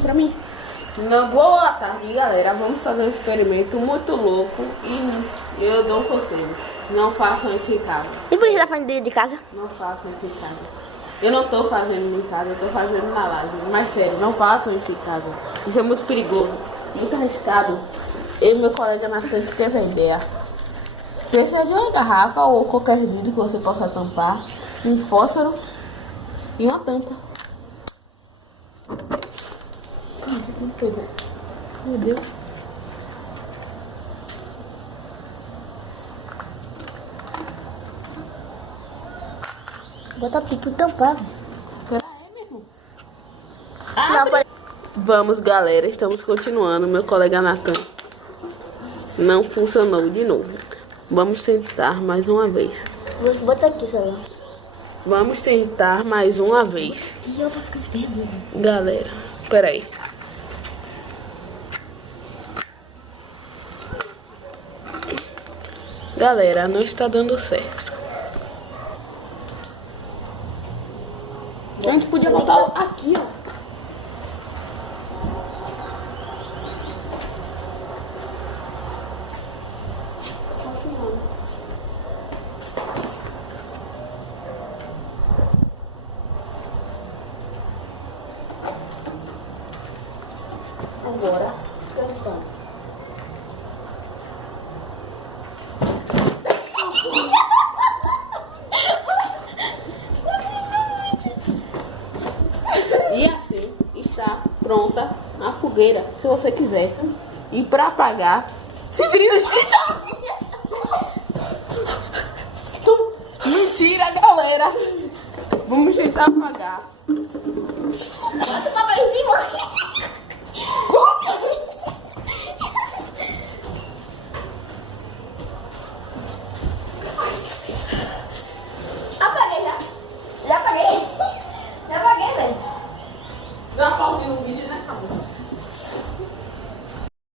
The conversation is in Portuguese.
pra mim. Não, boa tarde, galera. Vamos fazer um experimento muito louco e eu dou um conselho. Não façam isso em casa. E por que você tá fazendo de casa? Não façam isso em casa. Eu não tô fazendo em casa, eu tô fazendo na live. Mas sério, não façam isso em casa. Isso é muito perigoso, muito arriscado. Eu e meu colega na frente teve a ideia. Precisa de uma garrafa ou qualquer vidro que você possa tampar, um fósforo e uma tampa. Caramba, não pegou. Meu Deus. Bota aqui pra tampar. Pera aí, meu irmão. Não, pode... Vamos, galera, estamos continuando. Meu colega Nathan não funcionou de novo. Vamos tentar mais uma vez. Bota aqui, celular. Vamos tentar mais uma vez. E eu vou ficar bêbado. Galera, peraí. Galera, não está dando certo. A gente podia botar aqui, ó. Agora, tampando. E assim está pronta a fogueira, se você quiser. E para apagar, se vire no chão. Mentira, galera. Vamos tentar apagar. Bota o papel em cima.